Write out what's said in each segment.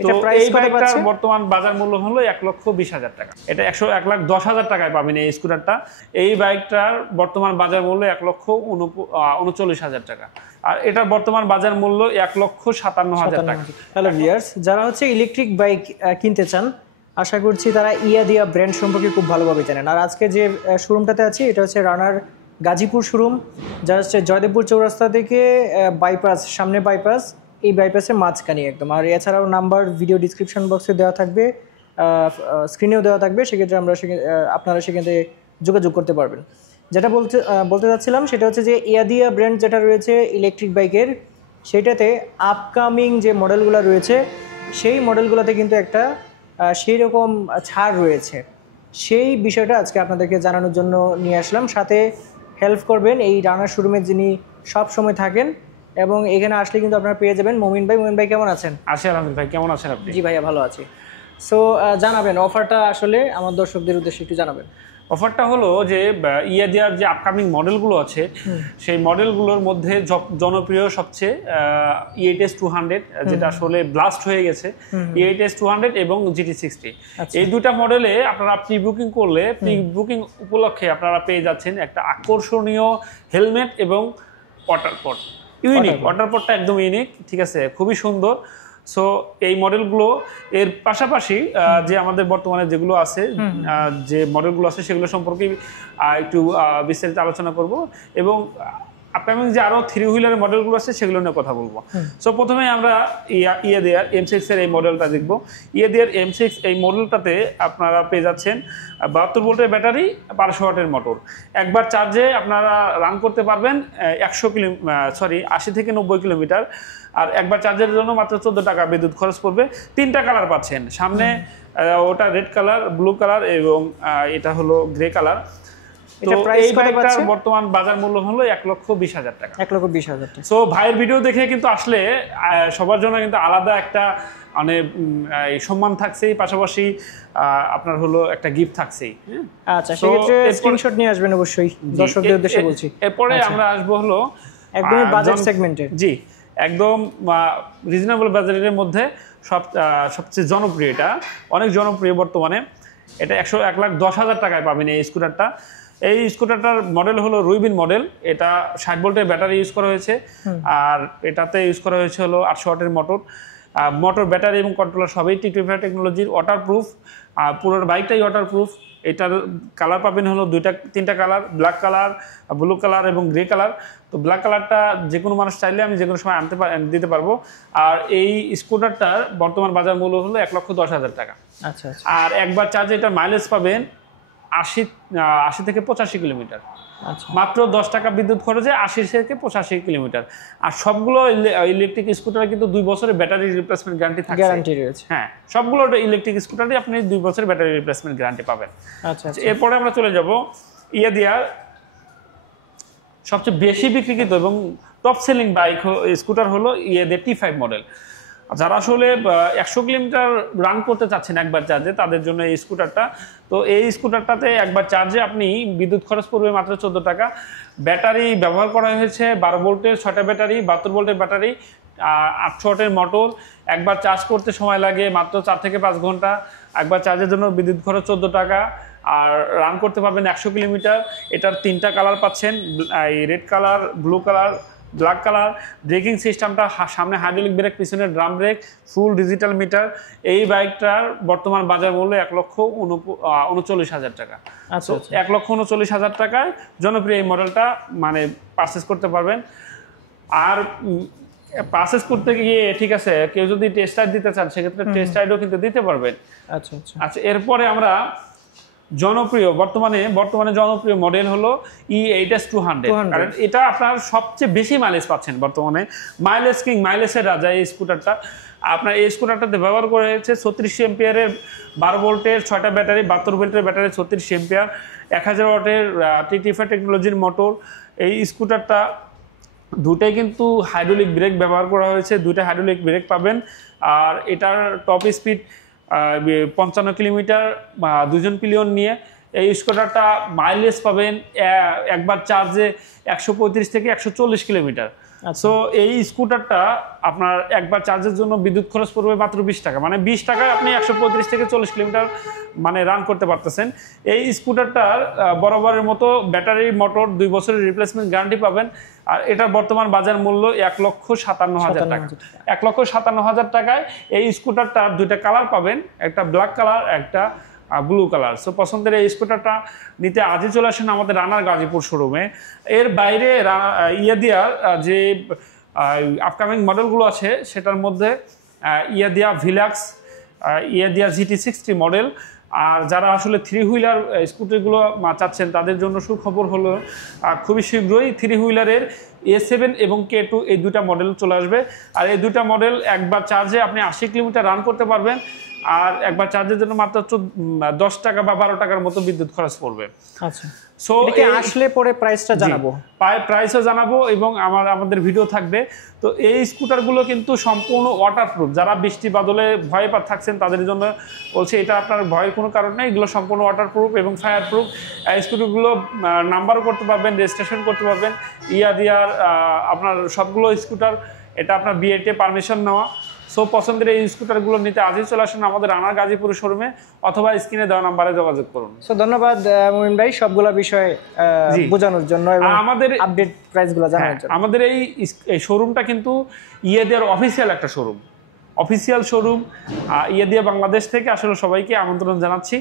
এটা প্রাইস কত পাচ্ছেন? বর্তমান বাজার মূল্য হলো 1,20,000 টাকা। এটা 1,10,000 টাকায় পাবেন এই স্কুটারটা। এই বাইকটার বর্তমান বাজার মূল্য 1,39,000 টাকা। আর এটার বর্তমান বাজার মূল্য 1,57,000 টাকা। হ্যালো ভিউয়ার্স, যারা হচ্ছে ইলেকট্রিক বাইক কিনতে চান, আশা করছি তারা ইয়াদিয়া ব্র্যান্ড সম্পর্কে খুব ভালোভাবে জানেন। আর আজকে যে শোরুমটাতে আছি এটা হচ্ছে রানার গাজীপুর শোরুম, যা হচ্ছে জয়দেবপুর চৌরাস্তা থেকে বাইপাস, সামনে বাইপাস, এই বাইপাসের মাঝখানে একদম। আর এছাড়াও নাম্বার ভিডিও ডিসক্রিপশন বক্সে দেওয়া থাকবে, স্ক্রিনেও দেওয়া থাকবে, সেক্ষেত্রে আপনারা সেখান থেকে যোগাযোগ করতে পারবেন। যেটা বলতে চাচ্ছিলাম সেটা হচ্ছে যে ইয়াদিয়া ব্র্যান্ড যেটা রয়েছে ইলেকট্রিক বাইকের, সেইটাতে আপকামিং যে মডেলগুলো রয়েছে সেই মডেলগুলোতে কিন্তু একটা সেই রকম ছাড় রয়েছে। সেই বিষয়টা আজকে আপনাদেরকে জানানোর জন্য নিয়ে আসলাম। সাথে হেল্প করবেন এই রানার শোরুমে যিনি সব সময় থাকেন, এবং এখানে আসলে কিন্তু আপনারা পেয়ে যাবেন মমিন ভাই। মমিন ভাই কেমন আছেন? আলহামদুলিল্লাহ ভাই, কেমন আছেন আপনি? জি ভাইয়া ভালো আছি। সো জানাবেন অফারটা আসলে আমার দর্শকদের উদ্দেশ্যে একটু জানাবেন। অফারটা হলো যে ইয়াদিয়ার যে আপকামিং মডেলগুলো আছে সেই মডেলগুলোর মধ্যে জনপ্রিয় সবচেয়ে EATS 200, যেটা আসলে ব্লাস্ট হয়ে গেছে, EATS 200 এবং GT60। এই দুটা মডেলে আপনারা প্রি বুকিং করলে, প্রি বুকিং উপলক্ষে আপনারা পেয়ে যাচ্ছেন একটা আকর্ষণীয় হেলমেট এবং ওয়াটারপট। ইউনিক ওয়াটারপটটা একদম ইউনিক, ঠিক আছে, খুবই সুন্দর। সো এই মডেলগুলো এর পাশাপাশি যে আমাদের বর্তমানে যেগুলো আছে, যে মডেলগুলো আছে সেগুলো সম্পর্কে একটু বিস্তারিত আলোচনা করব, এবং আপকামিং যে আরো 3 হুইলারের মডেলগুলো আছে সেগুলো নিয়ে কথা বলবো। সো প্রথমে আমরা ইয়াদিয়ার M6 এর এই মডেলটা দেখব। ইয়াদিয়ার M6 এই মডেলটাতে আপনারা পেয়ে যাচ্ছেন 72 ভোল্টের ব্যাটারি, 1200 ওয়াটের মোটর। একবার চার্জে আপনারা রান করতে পারবেন 80 থেকে 90 কিলোমিটার। আর একবার চার্জের জন্য মাত্র 14 টাকা বিদ্যুৎ খরচ পড়বে। 3টা কালার পাচ্ছেন, সামনে ওটা রেড কালার, ব্লু কালার এবং এটা হলো গ্রে কালার। এটা প্রাইস কত পাচ্ছেন? বর্তমান বাজার মূল্য হলো 1,20,000 টাকা। 1,20,000 টাকা। সো ভাইয়ের ভিডিও দেখে কিন্তু আসলে সবার জন্য কিন্তু আলাদা একটা মানে সম্মান থাকছেই, পাশাপাশি আপনার হলো একটা গিফট থাকছেই। আচ্ছা, সেক্ষেত্রে স্ক্রিনশট নিয়ে আসবেন অবশ্যই, দর্শকদের উদ্দেশ্যে বলছি। এরপরে আমরা আসবো হলো একদম বাজেট সেগমেন্টে। জি, একদম রিজনেবল বাজেটের মধ্যে সবচেয়ে জনপ্রিয়, এটা অনেক জনপ্রিয় বর্তমানে। এটা 1,10,000 টাকায় পাবেন এই স্কুটারটা। এই স্কুটারটার মডেল হলো রুইবিন মডেল। এটা 60 ভোল্টের ব্যাটারি ইউজ করা হয়েছে, আর এটাতে ইউজ করা হয়েছে হলো 800 ওয়াটের মোটর, ব্যাটারি এবং কন্ট্রোলার সবই T25 টেকনোলজির, ওয়াটারপ্রুফ। আর পুরো বাইকটাই ওয়াটারপ্রুফ। এটার কালার পাবেন হলো 3টা colour, black colour, blue colour এবং গ্রে কালার। তো ব্ল্যাক কালারটা যে কোনো মানুষ চাইলে আমি যে কোনো সময় দিতে পারবো। আর এই স্কুটারটার বর্তমান বাজার মূল্য হলো 1,10,000 টাকা। আচ্ছা। আর একবার চার্জে এটার মাইলেজ পাবেন 80 থেকে 85 কিলোমিটার। মাত্র 10 টাকা বিদ্যুৎ খরচে 80 থেকে 85 কিলোমিটার। আর সবগুলো ইলেকট্রিক স্কুটারে কিন্তু 2 বছরের ব্যাটারি রিপ্লেসমেন্ট গ্যারান্টি রয়েছে। হ্যাঁ, সবগুলো ইলেকট্রিক স্কুটারে আপনি 2 বছরের ব্যাটারি রিপ্লেসমেন্ট গ্যারান্টি পাবেন। আচ্ছা, এরপরে আমরা চলে যাব ইয়াদিয়ার সবচেয়ে বেশি বিক্রিকৃত এবং টপ সেলিং বাইক স্কুটার হলো ইয়াদিয়া T5 মডেল। যারা আসলে 100 কিলোমিটার রান করতে চাচ্ছেন একবার চার্জে, তাদের জন্য এই স্কুটারটা। তো এই স্কুটারটাতে একবার চার্জে আপনি বিদ্যুৎ খরচ পড়বে মাত্র 14 টাকা। ব্যাটারি ব্যবহার করা হয়েছে 12 ভোল্টের 6টা ব্যাটারি, 72 ভোল্টের ব্যাটারি, 800 ওয়াটের মোটর। একবার চার্জ করতে সময় লাগে মাত্র 4 থেকে 5 ঘন্টা। একবার চার্জের জন্য বিদ্যুৎ খরচ 14 টাকা, আর রান করতে পারবেন 100 কিলোমিটার। এটার 3টা কালার পাচ্ছেন, red colour, blue colour, black colour. Breaking সিস্টেমটা সামনে হাইড্রোলিক ব্রেক, পিছনে drum brake, full digital meter. এই বাইকটার বর্তমান বাজার মূল্য 1,39,000 টাকা। আচ্ছা, 1,39,000 টাকায় জনপ্রিয় এই মডেলটা মানে পারচেস করতে পারবেন। আর পারচেস করতে গিয়ে ঠিক আছে, কেউ যদি টেস্ট রাইড দিতে চান সেক্ষেত্রে টেস্ট রাইডও কিন্তু দিতে পারবেন। আচ্ছা, এরপরে আমরা বর্তমানে জনপ্রিয় মডেল হলো EATS 200। কারণ এটা আপনার সবচেয়ে বেশি মাইলেজ পাচ্ছেন বর্তমানে। মাইলেজের রাজা এই স্কুটারটা। আপনার এই স্কুটারটাতে ব্যবহার করা হয়েছে 36 এম্পিয়ারের 12 ভোল্টের 6টা ব্যাটারি, 72 ভোল্টের ব্যাটারি, 36 এম্পিয়ার, 1000 ওয়াটের T25 টেকনোলজির মোটর। এই স্কুটারটা দুটাই কিন্তু হাইড্রোলিক ব্রেক ব্যবহার করা হয়েছে, 2টা হাইড্রোলিক ব্রেক পাবেন। আর এটার টপ স্পিড 55 কিলোমিটার, 2জন পিলিয়ন নিয়ে। এই স্কুটারটা মাইলেজ পাবেন একবার চার্জে 135 থেকে 140 কিলোমিটার। সো এই স্কুটারটা আপনার একবার চার্জের জন্য বিদ্যুৎ খরচ পড়বে মাত্র 20 টাকা, মানে 20 টাকায় আপনি 135 থেকে 40 কিলোমিটার মানে রান করতে পারতেছেন। এই স্কুটারটার বরাবরের মতো ব্যাটারি মোটর 2 বছরের রিপ্লেসমেন্ট গ্যারান্টি পাবেন। আর এটার বর্তমান বাজার মূল্য 1,57,000 টাকা। 1,57,000 টাকায় এই স্কুটারটার দুইটা কালার পাবেন, একটা ব্ল্যাক কালার, একটা ব্লু কালার। সো পছন্দের এই স্কুটারটা নিতে আজই চলে আসেন আমাদের রানার গাজীপুর শোরুমে। এর বাইরে ইয়াদিয়ার যে আপকামিং মডেলগুলো আছে সেটার মধ্যে ইয়াদিয়া ভিলাক্স, ইয়াদিয়া GT60 মডেল। আর যারা আসলে 3 হুইলার স্কুটারগুলো চাচ্ছেন তাদের জন্য সুখবর হলো খুবই শীঘ্রই 3 হুইলারের A7 এবং K2 এই দুটা মডেল চলে আসবে। আর এই দুটা মডেল একবার চার্জে আপনি 80 কিলোমিটার রান করতে পারবেন। আর একবার চার্জের জন্য মাত্র 10 টাকা বা 12 টাকার মতো বিদ্যুৎ খরচ পড়বে। আচ্ছা, সো আসলে পরে প্রাইসটা জানাবো, প্রাইসও জানাবো এবং আমাদের ভিডিও থাকবে। তো এই স্কুটারগুলো কিন্তু সম্পূর্ণ ওয়াটারপ্রুফ। যারা বৃষ্টি বাদলে ভয় থাকছেন তাদের জন্য বলছে এটা আপনার ভয়ের কোনো কারণ নেই, এগুলো সম্পূর্ণ ওয়াটারপ্রুফ এবং ফায়ারপ্রুফ। স্কুটারগুলো নাম্বারও করতে পারবেন, রেজিস্ট্রেশন করতে পারবেন। ইয়াদিয়ার আপনার সবগুলো স্কুটার এটা আপনার বিএটে পারমিশন নেওয়া। সো পছন্দের এই স্কুটারগুলো নিতে আজই চলে আসুন আমাদের রানার গাজীপুর শোরুমে অথবা স্ক্রিনে দেওয়া নাম্বারে যোগাযোগ করুন। সো ধন্যবাদ মুমিন ভাই সবগুলো বিষয় বোঝানোর জন্য এবং আমাদের আপডেট প্রাইসগুলো জানানোর জন্য। আমাদের এই শোরুমটা কিন্তু ইয়াদিয়ার অফিসিয়াল একটা শোরুম, অফিসিয়াল শোরুম ইয়াদিয়া বাংলাদেশ থেকে আসলে সবাইকে আমন্ত্রণ জানাচ্ছি।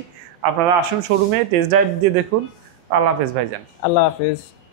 আপনারা আসুন শোরুমে, টেস্ট ড্রাইভ দিয়ে দেখুন। আল্লাহ হাফেজ ভাইজান। আল্লাহ হাফেজ।